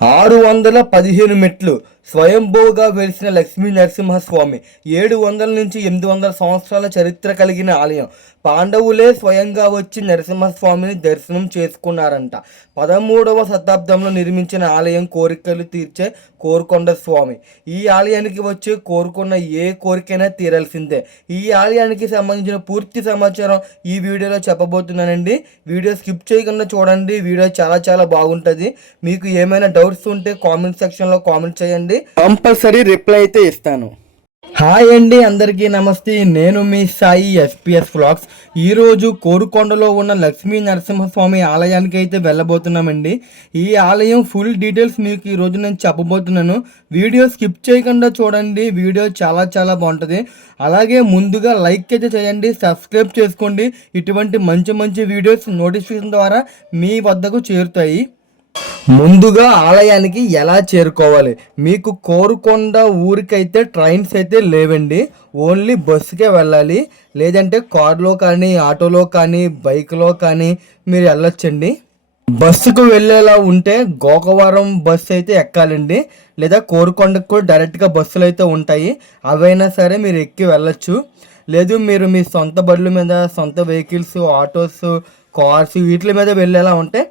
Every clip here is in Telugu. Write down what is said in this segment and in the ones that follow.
615 మెట్లు స్వయంభూగా వెలిసిన లక్ష్మీ నరసింహస్వామి 700 నుంచి 800 సంవత్సరాల చరిత్ర కలిగిన ఆలయం. పాండవులే స్వయంగా వచ్చి నరసింహస్వామిని దర్శనం చేసుకున్నారంట. 13వ శతాబ్దంలో నిర్మించిన ఆలయం కోరికలు తీర్చే కోరుకొండ స్వామి. ఈ ఆలయానికి వచ్చి కోరుకున్న ఏ కోరికైనా తీరాల్సిందే. ఈ ఆలయానికి సంబంధించిన పూర్తి సమాచారం ఈ వీడియోలో చెప్పబోతున్నానండి. వీడియో స్కిప్ చేయకుండా చూడండి. వీడియో చాలా బాగుంటుంది. మీకు ఏమైనా డౌట్స్ ఉంటే కామెంట్ సెక్షన్లో కామెంట్ చేయండి, కంపల్సరీ రిప్లై అయితే ఇస్తాను. హాయ్ అండి, అందరికీ నమస్తే. నేను మీ సాయి ఎస్పీఎస్ వ్లాగ్స్. ఈరోజు కోరుకొండలో ఉన్న లక్ష్మీ నరసింహస్వామి ఆలయానికి అయితే వెళ్ళబోతున్నామండి. ఈ ఆలయం ఫుల్ డీటెయిల్స్ మీకు ఈరోజు నేను చెప్పబోతున్నాను. వీడియో స్కిప్ చేయకుండా చూడండి. వీడియో చాలా బాగుంటుంది. అలాగే ముందుగా లైక్ అయితే చేయండి, సబ్స్క్రైబ్ చేసుకోండి. ఇటువంటి మంచి వీడియోస్ నోటిఫికేషన్ ద్వారా మీ వద్దకు చేరుతాయి. ముందుగా ఆలయానికి ఎలా చేరుకోవాలి? మీకు కోరుకొండ ఊరికైతే ట్రైన్స్ అయితే లేవండి. ఓన్లీ బస్సుకే వెళ్ళాలి. లేదంటే కార్లో కానీ, ఆటోలో కానీ, బైక్లో కానీ మీరు వెళ్ళొచ్చండి. బస్సుకు వెళ్ళేలా ఉంటే గోకవరం బస్సు అయితే ఎక్కాలండి. లేదా కోరుకొండకు కూడా డైరెక్ట్గా బస్సులు అయితే ఉంటాయి. అవైనా సరే మీరు ఎక్కి వెళ్ళొచ్చు. లేదు మీరు మీ సొంత బండ్ల మీద, సొంత వెహికల్స్, ఆటోస్, కార్స్ వీటి మీద వెళ్ళేలా ఉంటే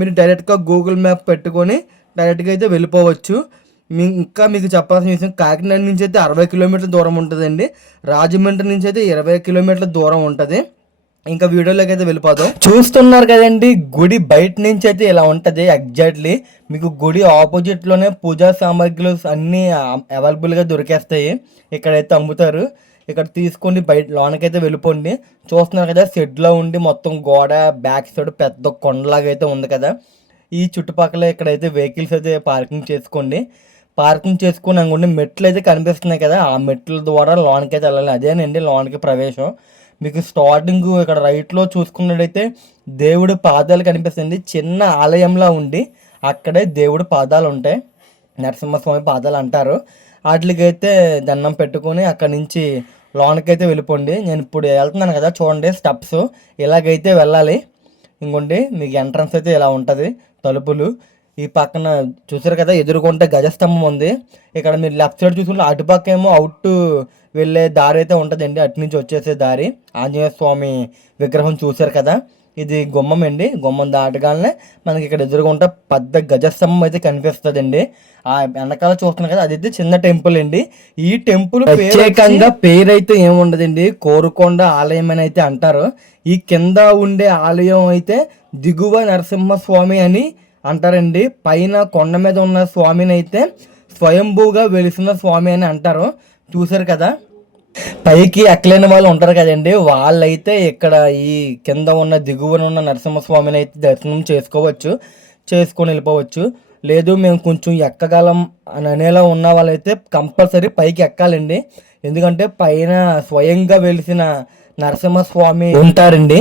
మీరు డైరెక్ట్గా గూగుల్ మ్యాప్ పెట్టుకొని డైరెక్ట్గా అయితే వెళ్ళిపోవచ్చు. ఇంకా మీకు చెప్పాల్సిన విషయం, కాకినాడ నుంచి అయితే 60 కిలోమీటర్ల దూరం ఉంటుందండి. రాజమండ్రి నుంచి అయితే 20 కిలోమీటర్ల దూరం ఉంటుంది. ఇంకా వీడియోలోకి అయితే వెళ్ళిపోతాం. చూస్తున్నారు కదండి, గుడి బయట నుంచి అయితే ఇలా ఉంటుంది. ఎగ్జాక్ట్లీ మీకు గుడి ఆపోజిట్లోనే పూజా సామాగ్రిలు అన్నీ అవైలబుల్గా దొరికేస్తాయి. ఇక్కడైతే అమ్ముతారు. ఇక్కడ తీసుకొని బయట లోనకైతే వెళ్ళిపోండి. చూస్తున్నారు కదా, షెడ్లో ఉండి మొత్తం గోడ బ్యాక్ సైడ్ పెద్ద కొండలాగా అయితే ఉంది కదా. ఈ చుట్టుపక్కల ఇక్కడైతే వెహికల్స్ అయితే పార్కింగ్ చేసుకోండి. పార్కింగ్ చేసుకుని అనుకోండి, మెట్లు అయితే కనిపిస్తున్నాయి కదా, ఆ మెట్ల ద్వారా లోనకైతే వెళ్ళాలి. అదేనండి లోనకి ప్రవేశం. మీకు స్టార్టింగ్ ఇక్కడ రైట్లో చూసుకున్నట్టయితే దేవుడి పాదాలు కనిపిస్తుంది. చిన్న ఆలయంలా ఉండి అక్కడే దేవుడి పాదాలు ఉంటాయి. నరసింహస్వామి పాదాలు అంటారు. వాటికైతే దండం పెట్టుకొని అక్కడి నుంచి లోనకైతే వెళ్ళిపోండి. నేను ఇప్పుడు వెళ్తున్నాను కదా, చూడండి స్టెప్స్ ఇలాగైతే వెళ్ళాలి. ఇంకోండి మీకు ఎంట్రన్స్ అయితే ఇలా ఉంటుంది. తలుపులు ఈ పక్కన చూసారు కదా, ఎదురుకుంటే గజస్తంభం ఉంది. ఇక్కడ మీరు లెఫ్ట్ సైడ్ చూసుకుంటే అటుపక్క ఏమో అవుట్ వెళ్ళే దారి అయితే ఉంటుందండి. అటు నుంచి వచ్చేసే దారి. ఆంజనేయ స్వామి విగ్రహం చూసారు కదా, ఇది గుమ్మం అండి. గుమ్మం దాటగానే మనకి ఇక్కడ ఎదురుగుంటే పెద్ద గజస్తంభం అయితే కనిపిస్తుందండి. ఆ వెనకాల చూస్తున్నాం కదా, అది చిన్న టెంపుల్ అండి. ఈ టెంపుల్ ప్రత్యేకంగా పేరు అయితే ఏముండదండి, కోరుకొండ ఆలయం అని అయితే అంటారు. ఈ కింద ఉండే ఆలయం అయితే దిగువ నరసింహస్వామి అని అంటారండి. పైన కొండ మీద ఉన్న స్వామిని అయితే స్వయంభూగా వెలిసిన స్వామి అని అంటారు. చూసారు కదా, పైకి ఎక్కలేని వాళ్ళు ఉంటారు కదండి, వాళ్ళైతే ఇక్కడ ఈ కింద ఉన్న దిగువన ఉన్న నరసింహస్వామిని అయితే దర్శనం చేసుకొని వెళ్ళిపోవచ్చు. లేదు మేము కొంచెం ఎక్కగలం అని అనేలా ఉన్న వాళ్ళైతే కంపల్సరీ పైకి ఎక్కాలండి. ఎందుకంటే పైన స్వయంగా వెలిసిన నరసింహస్వామి ఉంటారండి.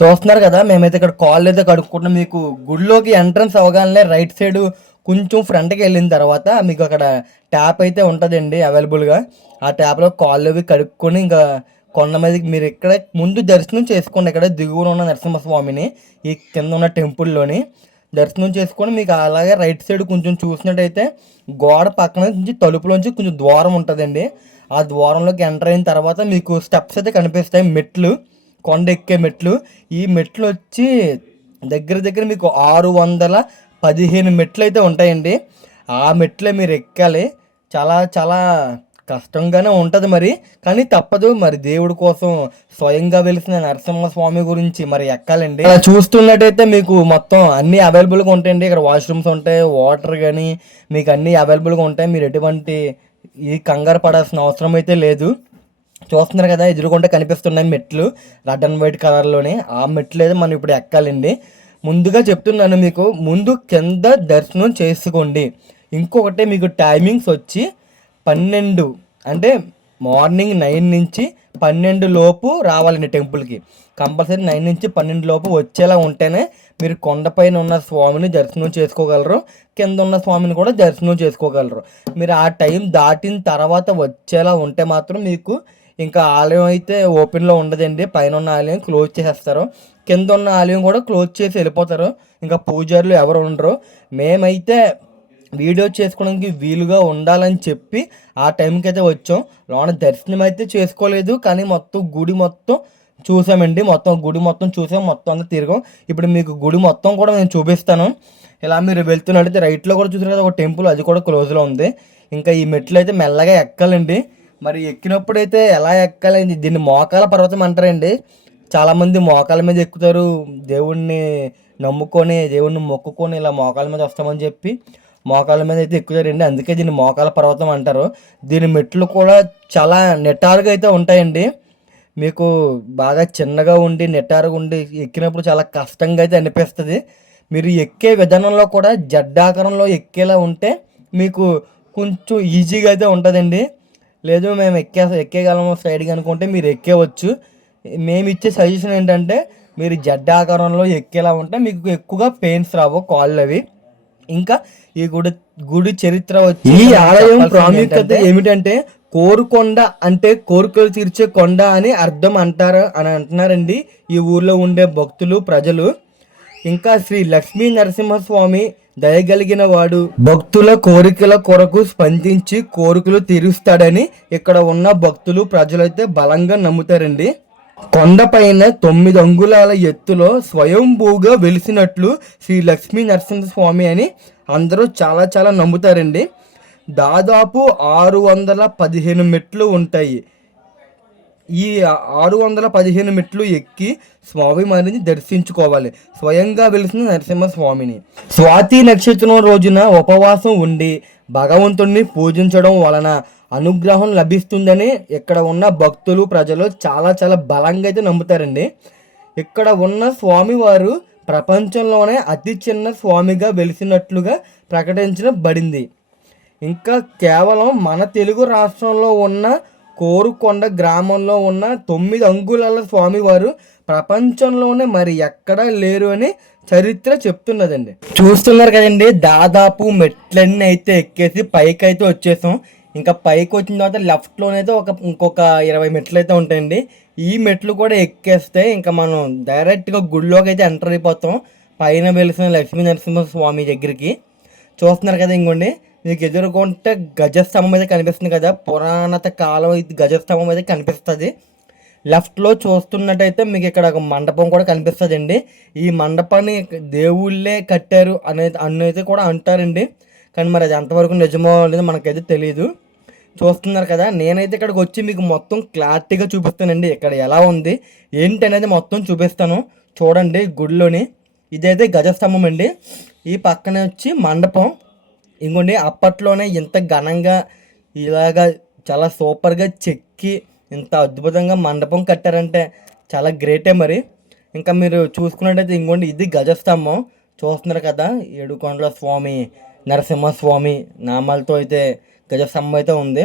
చూస్తున్నారు కదా, మేమైతే ఇక్కడ కాళ్ళు అయితే కడుక్కుంటున్నాం. మీకు గుడిలోకి ఎంట్రన్స్ అవగానే రైట్ సైడ్ కొంచెం ఫ్రంట్కి వెళ్ళిన తర్వాత మీకు అక్కడ ట్యాప్ అయితే ఉంటుందండి అవైలబుల్గా. ఆ ట్యాప్లో కాళ్ళు అవి కడుక్కొని ఇంకా కొండ మీదకి మీరు ఇక్కడ ముందు దర్శనం చేసుకోండి. ఇక్కడ దిగువన ఉన్న నరసింహస్వామిని ఈ కింద ఉన్న టెంపుల్లోని దర్శనం చేసుకొని మీకు అలాగే రైట్ సైడ్ కొంచెం చూసినట్టయితే గోడ పక్కన నుంచి తలుపులోంచి కొంచెం ద్వారం ఉంటుందండి. ఆ ద్వారంలోకి ఎంటర్ అయిన తర్వాత మీకు స్టెప్స్ అయితే కనిపిస్తాయి, మెట్లు, కొండ ఎక్కే మెట్లు. ఈ మెట్లు వచ్చి దగ్గర మీకు 615 మెట్లు అయితే ఉంటాయండి. ఆ మెట్లే మీరు ఎక్కాలి. చాలా కష్టంగానే ఉంటుంది మరి, కానీ తప్పదు. మరి దేవుడి కోసం స్వయంగా వెలిసిన నరసింహస్వామి గురించి మరి ఎక్కాలండి. అలా చూస్తున్నట్టయితే మీకు మొత్తం అన్నీ అవైలబుల్గా ఉంటాయండి. ఇక్కడ వాష్రూమ్స్ ఉంటాయి, వాటర్ కానీ మీకు అన్నీ అవైలబుల్గా ఉంటాయి. మీరు ఎటువంటి ఈ కంగారు పడాల్సిన అవసరం అయితే లేదు. చూస్తున్నారు కదా, ఎదురుకుంటే కనిపిస్తున్నాయి మెట్లు రెడ్ అండ్ వైట్ కలర్లోని. ఆ మెట్లు అయితే మనం ఇప్పుడు ఎక్కాలండి. ముందుగా చెప్తున్నాను మీకు, ముందు కింద దర్శనం చేసుకోండి. ఇంకొకటి మీకు టైమింగ్స్ వచ్చి 12 అంటే మార్నింగ్ 9 నుంచి 12 లోపు రావాలండి టెంపుల్కి. కంపల్సరీ 9 నుంచి 12 లోపు వచ్చేలా ఉంటేనే మీరు కొండపైన ఉన్న స్వామిని దర్శనం చేసుకోగలరు, కింద ఉన్న స్వామిని కూడా దర్శనం చేసుకోగలరు. మీరు ఆ టైం దాటిన తర్వాత వచ్చేలా ఉంటే మాత్రం మీకు ఇంకా ఆలయం అయితే ఓపెన్లో ఉండదండి. పైన ఉన్న ఆలయం క్లోజ్ చేసేస్తారు, కింద ఉన్న ఆలయం కూడా క్లోజ్ చేసి వెళ్ళిపోతారు. ఇంకా పూజారులు ఎవరు ఉండరు. మేమైతే వీడియో చేసుకోవడానికి వీలుగా ఉండాలని చెప్పి ఆ టైంకి అయితే వచ్చాం. లోన దర్శనం అయితే చేసుకోలేదు, కానీ మొత్తం గుడి మొత్తం చూసామండి. మొత్తం గుడి మొత్తం చూసాం, మొత్తం అంతా తిరిగాం. ఇప్పుడు మీకు గుడి మొత్తం కూడా నేను చూపిస్తాను. ఇలా మీరు వెళ్తున్నట్టయితే రైట్లో కూడా చూసారు కదా, ఒక టెంపుల్, అది కూడా క్లోజ్లో ఉంది. ఇంకా ఈ మెట్లు అయితే మెల్లగా ఎక్కాలండి. మరి ఎక్కినప్పుడు అయితే ఎలా ఎక్కాలండి, దీన్ని మోకాల పర్వతం అంటారండి. చాలామంది మోకాల మీద ఎక్కుతారు, దేవుణ్ణి నమ్ముకొని దేవుణ్ణి మొక్కుకొని ఇలా మోకాల మీద వస్తామని చెప్పి మోకాల మీద అయితే ఎక్కుతారండి. అందుకే దీన్ని మోకాల పర్వతం అంటారు. దీని మెట్లు కూడా చాలా నిటారుగా అయితే ఉంటాయండి. మీకు బాగా చిన్నగా ఉండి నిటారుగా ఉండి ఎక్కినప్పుడు చాలా కష్టంగా అయితే అనిపిస్తుంది. మీరు ఎక్కే విధానంలో కూడా జడ్డాకారంలో ఎక్కేలా ఉంటే మీకు కొంచెం ఈజీగా అయితే ఉంటుందండి. లేదు మేము ఎక్కేయగలము సైడ్గా అనుకుంటే మీరు ఎక్కేవచ్చు. మేము ఇచ్చే సజెషన్ ఏంటంటే మీరు జడ్డాకారంలో ఎక్కేలా ఉంటే మీకు ఎక్కువగా పెయిన్స్ రావు కాళ్ళు అవి. ఇంకా ఈ గుడి చరిత్ర వచ్చి, ఈ ఆలయం ప్రాముఖ్యత ఏమిటంటే కోరుకొండ అంటే కోరికలు తీర్చే కొండ అని అర్థం అంటున్నారండి ఈ ఊర్లో ఉండే భక్తులు, ప్రజలు. ఇంకా శ్రీ లక్ష్మీ నరసింహస్వామి దయగలిగిన వాడు, భక్తుల కోరికల కొరకు స్పందించి కోరికలు తీరుస్తాడని ఇక్కడ ఉన్న భక్తులు, ప్రజలైతే బలంగా నమ్ముతారండి. కొండపైన 9 అంగుళాల ఎత్తులో స్వయంభూగా వెలిసినట్లు శ్రీ లక్ష్మీ నరసింహస్వామి అని అందరూ చాలా చాలా నమ్ముతారండి. దాదాపు 615 మెట్లు ఉంటాయి. ఈ 615 మెట్లు ఎక్కి స్వామివారిని దర్శించుకోవాలి, స్వయంగా వెలిసిన నరసింహస్వామిని. స్వాతి నక్షత్రం రోజున ఉపవాసం ఉండి భగవంతుణ్ణి పూజించడం వలన అనుగ్రహం లభిస్తుందని ఇక్కడ ఉన్న భక్తులు, ప్రజలు చాలా చాలా బలంగా అయితే నమ్ముతారండి. ఇక్కడ ఉన్న స్వామివారు ప్రపంచంలోనే అతి చిన్న స్వామిగా వెలిసినట్లుగా ప్రకటించబడింది. ఇంకా కేవలం మన తెలుగు రాష్ట్రంలో ఉన్న కోరుకొండ గ్రామంలో ఉన్న 9 అంగుళాల స్వామివారు ప్రపంచంలోనే మరి ఎక్కడా లేరు అని చరిత్ర చెప్తున్నదండి. చూస్తున్నారు కదండి, దాదాపు మెట్లన్నీ అయితే ఎక్కేసి పైకి అయితే వచ్చేసాం. ఇంకా పైకి వచ్చిన తర్వాత లెఫ్ట్లోనైతే ఇంకొక 20 మెట్లు అయితే ఉంటాయండి. ఈ మెట్లు కూడా ఎక్కేస్తే ఇంకా మనం డైరెక్ట్గా గుడిలోకి అయితే ఎంటర్ అయిపోతాం, పైన వెలిసిన లక్ష్మీ నరసింహ స్వామి దగ్గరికి. చూస్తున్నారు కదా, ఇంకోండి మీకు ఎదుర్కొంటే గజస్తంభం అయితే కనిపిస్తుంది కదా, పురాణత కాలం గజస్తంభం అయితే కనిపిస్తుంది. లెఫ్ట్లో చూస్తున్నట్టయితే మీకు ఇక్కడ ఒక మండపం కూడా కనిపిస్తుంది అండి. ఈ మండపాన్ని దేవుళ్ళే కట్టారు అనేది కూడా అంటారండి, కానీ మరి అది ఎంతవరకు నిజమో అనేది మనకైతే తెలియదు. చూస్తున్నారు కదా, నేనైతే ఇక్కడికి వచ్చి మీకు మొత్తం క్లారిటీగా చూపిస్తానండి. ఇక్కడ ఎలా ఉంది ఏంటి అనేది మొత్తం చూపిస్తాను. చూడండి గుడిలోని ఇదైతే గజస్తంభం అండి, ఈ పక్కనే వచ్చి మండపం. ఇంకోండి అప్పట్లోనే ఇంత ఘనంగా ఇలాగా చాలా సూపర్గా చెక్కి ఇంత అద్భుతంగా మండపం కట్టారంటే చాలా గ్రేటే మరి. ఇంకా మీరు చూసుకున్నట్టయితే ఇంకోండి ఇది గజస్తంభం. చూస్తున్నారు కదా, ఏడుకొండల స్వామి నరసింహస్వామి నామాలతో అయితే గజస్తంభం అయితే ఉంది.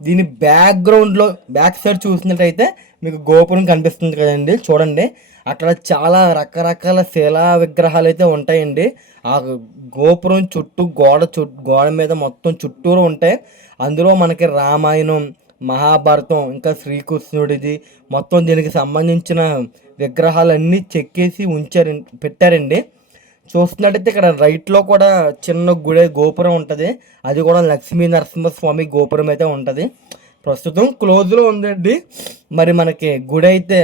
దీని బ్యాక్గ్రౌండ్లో బ్యాక్ సైడ్ చూసినట్టయితే మీకు గోపురం కనిపిస్తుంది కదండి. చూడండి అక్కడ చాలా రకరకాల శిలా విగ్రహాలు అయితే ఉంటాయండి. ఆ గోపురం చుట్టూ గోడ మీద మొత్తం చుట్టూరు ఉంటాయి. అందులో మనకి రామాయణం, మహాభారతం, ఇంకా శ్రీకృష్ణుడిది మొత్తం దీనికి సంబంధించిన విగ్రహాలన్నీ చెక్కేసి పెట్టారండి. చూస్తున్నట్టయితే ఇక్కడ రైట్లో కూడా చిన్న గోపురం ఉంటుంది, అది కూడా లక్ష్మీ నరసింహస్వామి గోపురం అయితే ఉంటుంది. ప్రస్తుతం క్లోజ్లో ఉందండి. మరి మనకి గుడి అయితే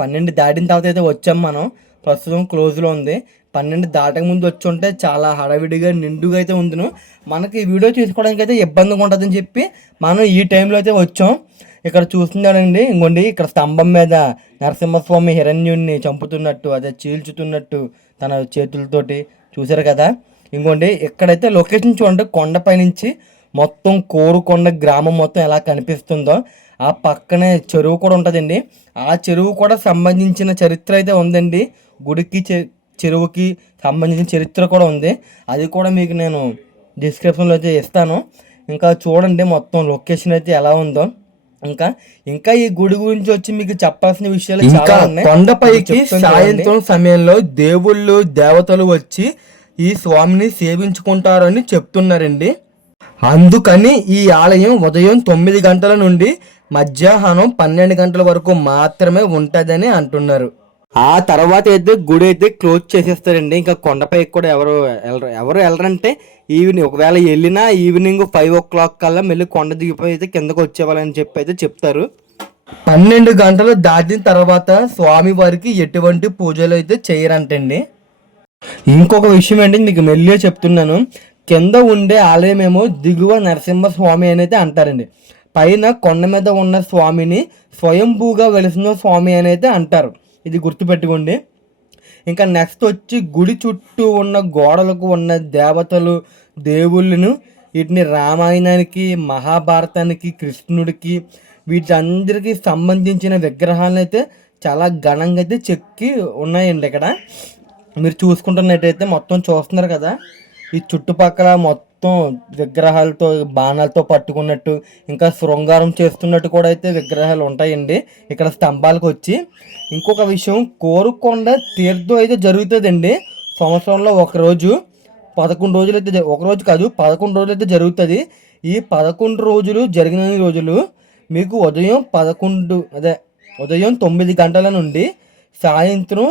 12 దాటిన తర్వాత అయితే వచ్చాం మనం. ప్రస్తుతం క్లోజ్లో ఉంది. 12 దాటక ముందు వచ్చి ఉంటే చాలా హడావిడిగా నిండుగా అయితే ఉందిను. మనకి వీడియో తీసుకోవడానికి అయితే ఇబ్బందిగా ఉంటుందని చెప్పి మనం ఈ టైంలో అయితే వచ్చాం. ఇక్కడ చూస్తున్నాడండి, ఇంకోండి ఇక్కడ స్తంభం మీద నరసింహస్వామి హిరణ్యుడిని చంపుతున్నట్టు, అదే చీల్చుతున్నట్టు తన చేతులతోటి చూశారు కదా. ఇంకోండి ఇక్కడైతే లొకేషన్ చూడండి, కొండపై నుంచి మొత్తం కోరుకొండ గ్రామం మొత్తం ఎలా కనిపిస్తుందో. ఆ పక్కనే చెరువు కూడా ఉంటుందండి. ఆ చెరువు కూడా సంబంధించిన చరిత్ర అయితే ఉందండి. గుడికి చెరువుకి సంబంధించిన చరిత్ర కూడా ఉంది, అది కూడా మీకు నేను డిస్క్రిప్షన్లో అయితే ఇస్తాను. ఇంకా చూడండి మొత్తం లొకేషన్ అయితే ఎలా ఉందో. ఇంకా ఈ గుడి గురించి వచ్చి మీకు చెప్పాల్సిన విషయాలు చాలా ఉన్నాయి. కొండపైకి సాయంత్రం సమయంలో దేవుళ్ళు దేవతలు వచ్చి ఈ స్వామిని సేవించుకుంటారని చెప్తున్నారండి. అందుకని ఈ ఆలయం ఉదయం 9 గంటల నుండి మధ్యాహ్నం 12 గంటల వరకు మాత్రమే ఉంటుందని అంటున్నారు. ఆ తర్వాత అయితే గుడి అయితే క్లోజ్ చేసేస్తారండి. ఇంకా కొండపైకి కూడా ఎవరు వెళ్ళరంటే ఈవినింగ్ ఒకవేళ వెళ్ళినా ఈవినింగ్ 5 o'clock కల్లా మళ్ళీ కొండ దిగిపోయి అయితే కిందకు వచ్చేవాళ్ళని చెప్పి అయితే చెప్తారు. 12 గంటలు దాటిన తర్వాత స్వామివారికి ఎటువంటి పూజలు అయితే చేయరంటండి. ఇంకొక విషయం ఏంటి మీకు మెల్లిగా చెప్తున్నాను. కింద ఉండే ఆలయం ఏమో దిగువ నరసింహ స్వామి అని అయితే అంటారండి. పైన కొండ మీద ఉన్న స్వామిని స్వయంభూగా వెలిసిన స్వామి అని అయితే అంటారు. ఇది గుర్తుపెట్టుకోండి. ఇంకా నెక్స్ట్ వచ్చి గుడి చుట్టూ ఉన్న గోడలకు ఉన్న దేవతలు దేవుళ్ళను వీటిని రామాయణానికి, మహాభారతానికి, కృష్ణుడికి వీటందరికీ సంబంధించిన విగ్రహాలను అయితే చాలా ఘనంగా అయితే చెక్కి ఉన్నాయండి. ఇక్కడ మీరు చూసుకుంటున్నట్టయితే మొత్తం చూస్తున్నారు కదా, ఈ చుట్టుపక్కల మొత్తం విగ్రహాలతో బాణాలతో పట్టుకున్నట్టు ఇంకా శృంగారం చేస్తున్నట్టు కూడా అయితే విగ్రహాలు ఉంటాయండి ఇక్కడ స్తంభాలకు వచ్చి. ఇంకొక విషయం, కోరుకొండ తీర్థం అయితే జరుగుతుందండి సంవత్సరంలో ఒకరోజు. 11 రోజులు అయితే ఒకరోజు కాదు 11 రోజులు అయితే జరుగుతుంది. ఈ 11 రోజులు జరిగిన రోజులు మీకు ఉదయం 9 గంటల నుండి సాయంత్రం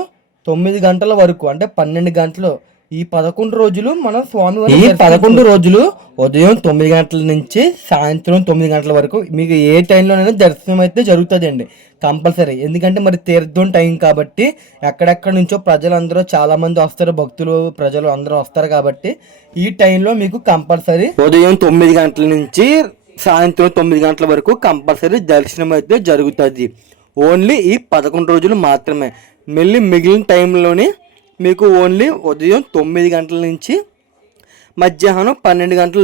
9 గంటల వరకు, అంటే 12 గంటలు, ఈ 11 రోజులు మనం స్వామి 11 రోజులు ఉదయం 9 గంటల నుంచి సాయంత్రం 9 గంటల వరకు మీకు ఏ టైంలోనైనా దర్శనం అయితే జరుగుతుందండి కంపల్సరీ. ఎందుకంటే మరి తీర్థం టైం కాబట్టి ఎక్కడెక్కడ నుంచో ప్రజలందరూ చాలామంది వస్తారు, భక్తులు ప్రజలు అందరూ వస్తారు కాబట్టి ఈ టైంలో మీకు కంపల్సరీ ఉదయం 9 గంటల నుంచి సాయంత్రం 9 గంటల వరకు కంపల్సరీ దర్శనం అయితే జరుగుతుంది. ఓన్లీ ఈ 11 రోజులు మాత్రమే. మళ్ళీ మిగిలిన టైంలోనే మీకు ఓన్లీ ఉదయం 9 గంటల నుంచి మధ్యాహ్నం 12 గంటల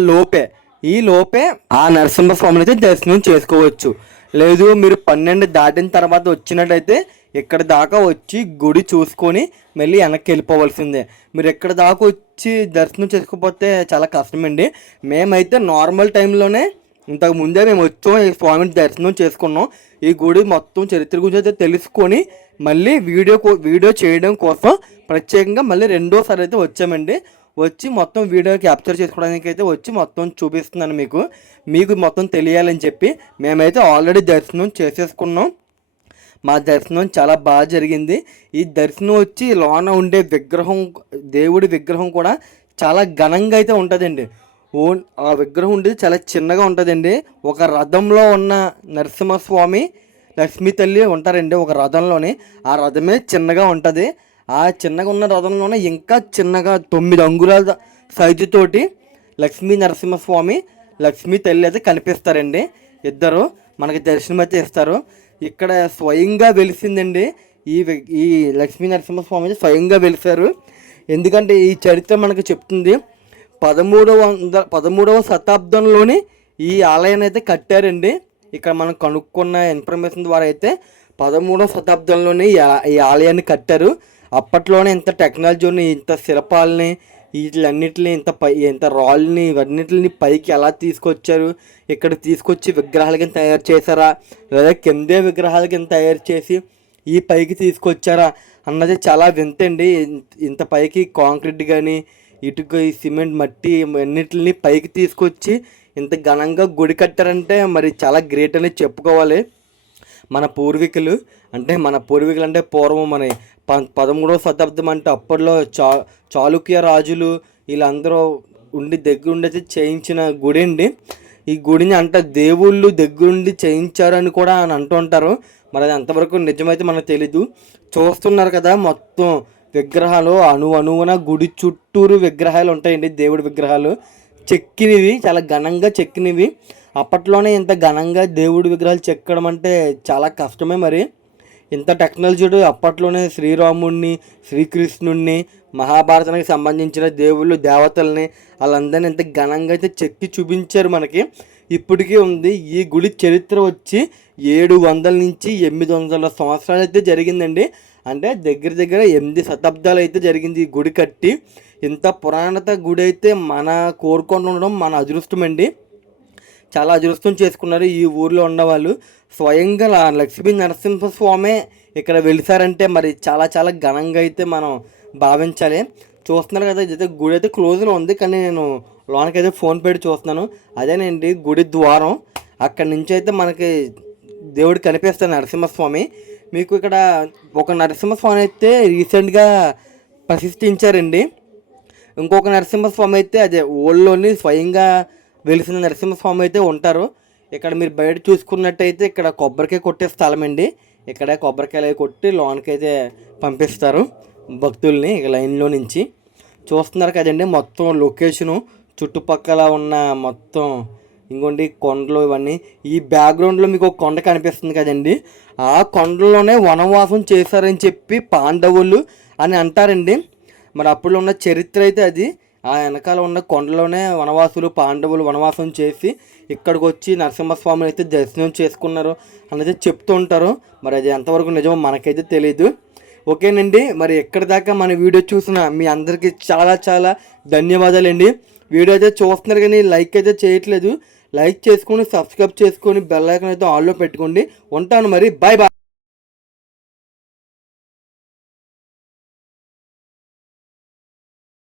లోపే ఆ నరసింహస్వామిని అయితే దర్శనం చేసుకోవచ్చు. లేదు మీరు 12 దాటిన తర్వాత వచ్చినట్టయితే ఇక్కడ దాకా వచ్చి గుడి చూసుకొని మళ్ళీ వెనక్కి వెళ్ళిపోవాల్సిందే. మీరు ఎక్కడ దాకా వచ్చి దర్శనం చేసుకోకపోతే చాలా కష్టమండి. మేమైతే నార్మల్ టైంలోనే ఇంతకు ముందే మేము వచ్చాం, ఈ స్వామిని దర్శనం చేసుకున్నాం. ఈ గుడి మొత్తం చరిత్ర గురించి అయితే తెలుసుకొని మళ్ళీ వీడియో చేయడం కోసం ప్రత్యేకంగా మళ్ళీ రెండోసారి అయితే వచ్చామండి. వచ్చి మొత్తం వీడియో క్యాప్చర్ చేసుకోవడానికి అయితే వచ్చి మొత్తం చూపిస్తున్నాను మీకు మొత్తం తెలియాలని చెప్పి. మేమైతే ఆల్రెడీ దర్శనం చేసేసుకున్నాం. మా దర్శనం చాలా బాగా జరిగింది. ఈ దర్శనం వచ్చి లోన ఉండే విగ్రహం, దేవుడి విగ్రహం కూడా చాలా ఘనంగా అయితే ఉంటుందండి. ఆ విగ్రహం ఉండేది చాలా చిన్నగా ఉంటుందండి. ఒక రథంలో ఉన్న నరసింహస్వామి, లక్ష్మీ తల్లి ఉంటారండి ఒక రథంలోని. ఆ రథమే చిన్నగా ఉంటుంది. ఆ చిన్నగా ఉన్న రథంలోనే ఇంకా చిన్నగా 9 అంగుళాల సైజుతోటి లక్ష్మీ నరసింహస్వామి, లక్ష్మీ తల్లి అయితే కనిపిస్తారండి. ఇద్దరు మనకి దర్శనం అయితే ఇస్తారు. ఇక్కడ స్వయంగా వెలిసిందండి ఈ లక్ష్మీ నరసింహస్వామి అయితే స్వయంగా వెలిసారు. ఎందుకంటే ఈ చరిత్ర మనకు చెప్తుంది 13వ శతాబ్దంలోని ఈ ఆలయాన్ని అయితే కట్టారండి. ఇక్కడ మనం కనుక్కున్న ఇన్ఫర్మేషన్ ద్వారా అయితే 13వ శతాబ్దంలోనే ఈ ఆలయాన్ని కట్టారు. అప్పట్లోనే ఇంత టెక్నాలజీని, ఇంత శిల్పాలని, వీటిలన్నిటిని ఇంత రాళ్ళని ఇవన్నిటిని పైకి ఎలా తీసుకొచ్చారు, ఇక్కడ తీసుకొచ్చి విగ్రహాల కింద తయారు చేశారా లేదా కిందే విగ్రహాల కింద తయారు చేసి ఈ పైకి తీసుకొచ్చారా అన్నది చాలా వింతండి. ఇంత పైకి కాంక్రీట్ కానీ ఇటుక, సిమెంట్, మట్టి అన్నిటిని పైకి తీసుకొచ్చి ఇంత ఘనంగా గుడి కట్టారంటే మరి చాలా గ్రేట్ అనేది చెప్పుకోవాలి. మన పూర్వీకులు అంటే పూర్వం మన 13వ శతాబ్దం అంటే అప్పట్లో చాళుక్య రాజులు వీళ్ళందరూ దగ్గరుండి చేయించిన గుడి అండి. ఈ గుడిని దేవుళ్ళు దగ్గరుండి చేయించారని కూడా అని అంటూ ఉంటారు. మరి అది అంతవరకు నిజమైతే మనకు తెలీదు. చూస్తున్నారు కదా మొత్తం విగ్రహాలు అణువున గుడి చుట్టూరు విగ్రహాలు ఉంటాయండి. దేవుడి విగ్రహాలు చెక్కినవి, చాలా ఘనంగా చెక్కినవి. అప్పట్లోనే ఇంత ఘనంగా దేవుడి విగ్రహాలు చెక్కడం అంటే చాలా కష్టమే. మరి ఇంత టెక్నాలజీ అప్పట్లోనే శ్రీరాముడిని, శ్రీకృష్ణుడిని, మహాభారతానికి సంబంధించిన దేవుళ్ళు, దేవతల్ని వాళ్ళందరినీ ఇంత ఘనంగా అయితే చెక్కి చూపించారు మనకి. ఇప్పటికీ ఉంది. ఈ గుడి చరిత్ర వచ్చి 700 నుంచి 800 సంవత్సరాలు అయితే జరిగిందండి. అంటే దగ్గర 8 శతాబ్దాలు అయితే జరిగింది ఈ గుడి కట్టి. ఇంత పురాణత గుడి అయితే మన కోరుకొని ఉండడం మన అదృష్టం అండి. చాలా అదృష్టం చేసుకున్నారు ఈ ఊర్లో ఉన్నవాళ్ళు. స్వయంగా లక్ష్మీ నరసింహస్వామి ఇక్కడ వెలిసారంటే మరి చాలా చాలా ఘనంగా అయితే మనం భావించాలి. చూస్తున్నారు కదా, ఇదైతే గుడి అయితే క్లోజ్లో ఉంది, కానీ నేను లోనకైతే ఫోన్ పెట్టి చూస్తున్నాను. అదేనండి గుడి ద్వారం. అక్కడి నుంచి అయితే మనకి దేవుడు కనిపిస్తాడు నరసింహస్వామి. మీకు ఇక్కడ ఒక నరసింహస్వామి అయితే రీసెంట్గా ప్రతిష్ఠించారండి. ఇంకొక నరసింహస్వామి అయితే అదే ఊళ్ళోని స్వయంగా వెలిసిన నరసింహస్వామి అయితే ఉంటారు. ఇక్కడ మీరు బయట చూసుకున్నట్టయితే ఇక్కడ కొబ్బరికాయ కొట్టే స్థలం అండి. ఇక్కడ కొబ్బరికాయలు అవి కొట్టి లోనకైతే పంపిస్తారు భక్తుల్ని ఇక లైన్లో నుంచి. చూస్తున్నారు కదండి మొత్తం లొకేషను, చుట్టుపక్కల ఉన్న మొత్తం ఇంకోండి కొండలు ఇవన్నీ. ఈ బ్యాక్గ్రౌండ్లో మీకు ఒక కొండ కనిపిస్తుంది కదండి, ఆ కొండలోనే వనవాసం చేశారని చెప్పి పాండవులు అని అంటారండి. మరి అప్పుడు ఉన్న చరిత్ర అయితే అది. ఆ వెనకాల ఉన్న కొండలోనే పాండవులు వనవాసం చేసి ఇక్కడికి వచ్చి నరసింహస్వామిని అయితే దర్శనం చేసుకున్నారు అనేది చెప్తూ ఉంటారు. మరి అది ఎంతవరకు నిజమో మనకైతే తెలీదు. ఓకేనండి, మరి ఎక్కడి దాకా మన వీడియో చూసిన మీ అందరికీ చాలా చాలా ధన్యవాదాలండి. వీడియో అయితే చూస్తున్నారు కానీ లైక్ అయితే చేయట్లేదు. లైక్ చేసుకొని సబ్స్క్రైబ్ చేసుకొని బెల్ ఐకాన్ అయితే ఆన్లో పెట్టుకోండి. ఉంటాను మరి, బాయ్ బాయ్.